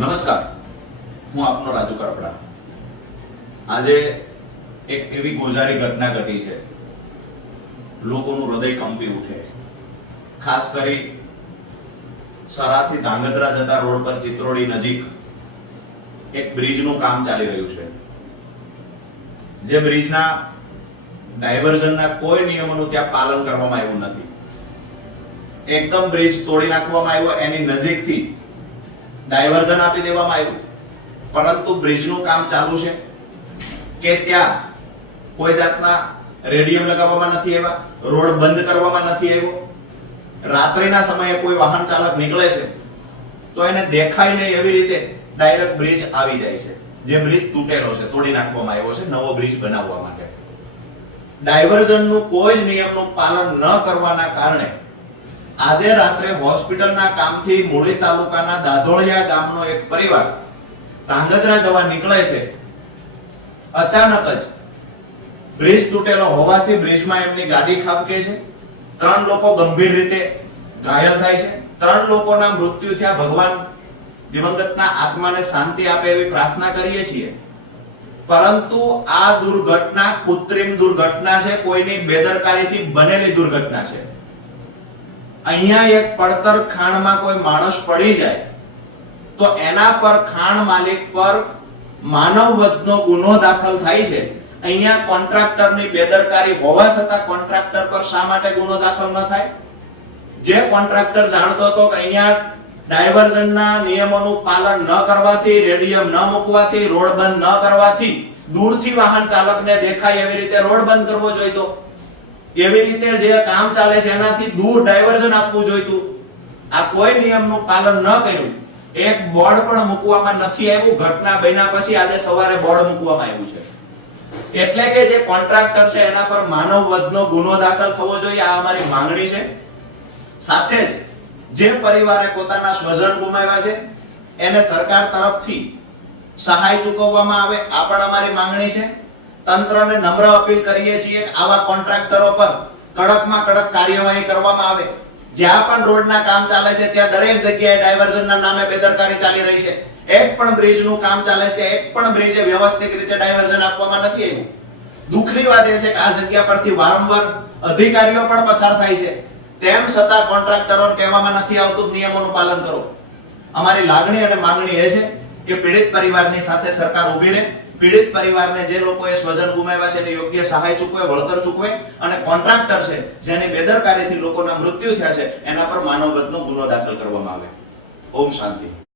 નમસ્કાર, હું આપનો રાજુ કરપડા। આજે એક એવી ગોઝારી ઘટના ઘટી છે, લોકોનું હૃદય કંપી ઉઠે। ખાસ કરી સરાથી ધાંગધ્રા જતા રોડ પર ચિત્રોડી નજીક એક બ્રિજનું કામ ચાલી રહ્યું છે, જે બ્રિજના ડાયવર્ઝનના કોઈ નિયમોનું ત્યાં પાલન કરવામાં આવ્યું નથી। એકદમ બ્રિજ તોડી નાખવામાં આવ્યો, એની નજીકથી ડાયવર્ઝન આપી દેવામાં આવ્યું, પરંતુ બ્રિજનું કામ ચાલુ છે કે ત્યાં કોઈ જાતના રેડિયમ લગાવવામાં નથી આવ્યા, રોડ બંધ કરવામાં નથી આવ્યો। રાત્રિના સમયે કોઈ વાહન ચાલક નીકળે છે તો એને દેખાય નહીં એવી રીતે ડાયરેક્ટ બ્રિજ આવી જાય છે, જે બ્રિજ તૂટેલો છે, તોડી નાખવામાં આવ્યો છે નવો બ્રિજ બનાવવા માટે। ડાયવર્ઝનનું કોઈ જ નિયમનું પાલન ન કરવાના કારણે આજે રાત્રે હોસ્પિટલના કામથી મૂળી તાલુકાના દાધોળિયા ગામનો એક પરિવાર ધાંગધ્રા જવા નીકળે છે। અચાનક જ બ્રિજ તૂટેલો હોવાથી બ્રિજમાં એમની ગાડી ખાબકે છે। 3 લોકો ગંભીર રીતે ઘાયલ થાય છે। 3 લોકોના મૃત્યુ થયા। ભગવાન દિવંગતના આત્માને શાંતિ આપે એવી પ્રાર્થના કરીએ છીએ, પરંતુ આ દુર્ઘટના કૃત્રિમ દુર્ઘટના છે, કોઈની બેદરકારીથી બનેલી દુર્ઘટના છે। અહીંયા એક પડતર ખાણમાં કોઈ માણસ પડી જાય તો એના પર ખાણ માલિક પર માનવ વધનો ગુનો દાખલ થાય છે। અહીંયા કોન્ટ્રાક્ટરની બેદરકારી હોવા છતાં કોન્ટ્રાક્ટર પર શા માટે ગુનો દાખલ ન થાય? જે કોન્ટ્રાક્ટર જાણતો હતો કે અહીંયા ડાયવર્ઝનના નિયમોનું પાલન ન કરવાથી, રેડિયમ ન મૂકવાથી, રોડ બંધ ન કરવાથી દૂરથી વાહન ચાલકને દેખાય એવી રીતે રોડ બંધ કરવો જોઈતો, એવી રીતે જે કામ ચાલે છે એનાથી દૂર ડાયવર્ઝન આપવું જોઈતું। આ કોઈ નિયમનું પાલન ન કર્યું, એક બોર્ડ પણ મૂકવામાં નથી આવ્યું। ઘટના બન્યા પછી આજે સવારે બોર્ડ મૂકવામાં આવ્યું છે, એટલે કે જે કોન્ટ્રાક્ટર છે એના પર માનવ વધનો ગુનો દાખલ થવો જોઈએ, આ અમારી માંગણી છે। સાથે જ જે પરિવારે પોતાના સ્વજન ગુમાવ્યા છે એને સરકાર તરફથી સહાય ચૂકવવામાં આવે, આ પણ અમારી માંગણી છે। તંત્રને નમ્ર અપીલ કરીએ છીએ કે આવા કોન્ટ્રાક્ટરો પર કડકમાં કડક કાર્યવાહી કરવામાં આવે। જ્યાં પણ રોડના કામ ચાલે છે ત્યાં દરેક જગ્યાએ ડાયવર્ઝનના નામે બેદરકારી ચાલી રહી છે। એક પણ બ્રિજનું કામ ચાલે છે, એક પણ બ્રિજે વ્યવસ્થિત રીતે ડાયવર્ઝન આપવામાં નથી આવ્યું। દુઃખની વાત એ છે કે આ જગ્યા પરથી વારંવાર અધિકારીઓ પણ પસાર થાય છે, તેમ છતાં કોન્ટ્રાક્ટરોને કહેવામાં નથી આવતું કે નિયમોનું પાલન કરો। અમારી લાગણી અને માંગણી એ છે કે પીડિત પરિવારની સાથે સરકાર ઊભી રહે, પીડિત પરિવારને જે લોકોએ સ્વજન ગુમાવ્યા છે એને યોગ્ય સહાય ચૂકવે, વળતર ચૂકવે, અને કોન્ટ્રાક્ટર છે જેની બેદરકારીથી લોકોના મૃત્યુ થયા છે એના પર માનવ વધનો ગુનો દાખલ કરવામાં આવે। ઓમ શાંતિ।